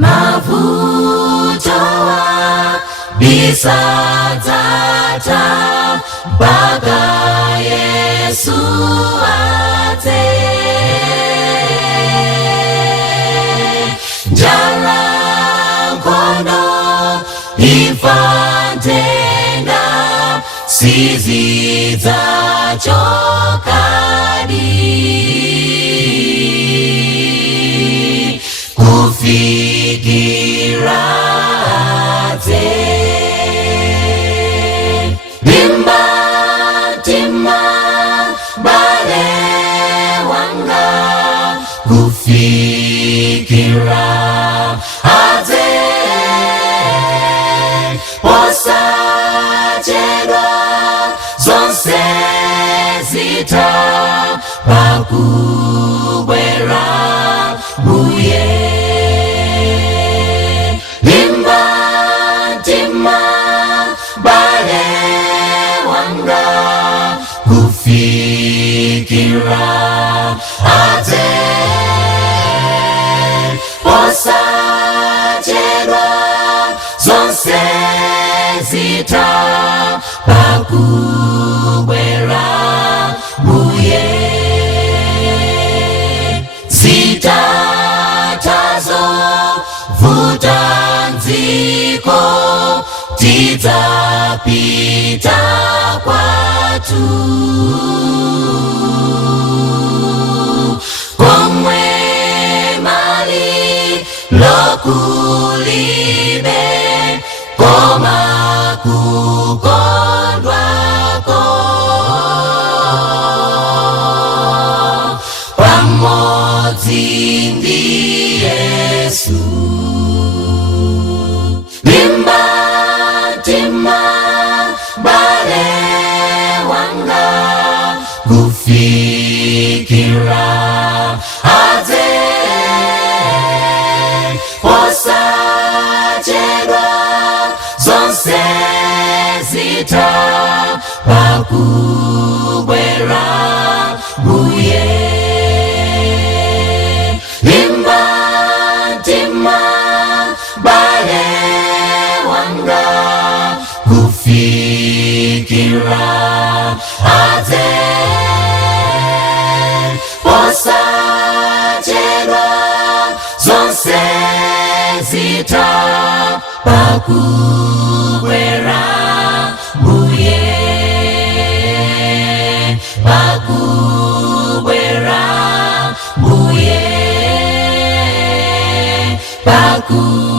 mavuto bisa datang mpaka Yesu ate. Jalan kono ifantena sisi zachokadi kufikira ate. Dimba tima bale wanga kufikira ate. Posa chedwa zonse zita pakubwera buye. Dimba tima bale wanga kufikira ate. Posa chedwa zonse zita pakubwera buye. Zitatazo vuta nziko tidzapita kwatu komwe mali lokulibe koma kukondwako pamodzi ndi Yesu. Dimba tima bale wanga kufikira ate. Posa chedwa zonse zita pakubwera buye. Dimba tima bale wanga kufikira ate. Posa chedwa zonse zita pakubwera buye. Pakubwera buye. Pakubwera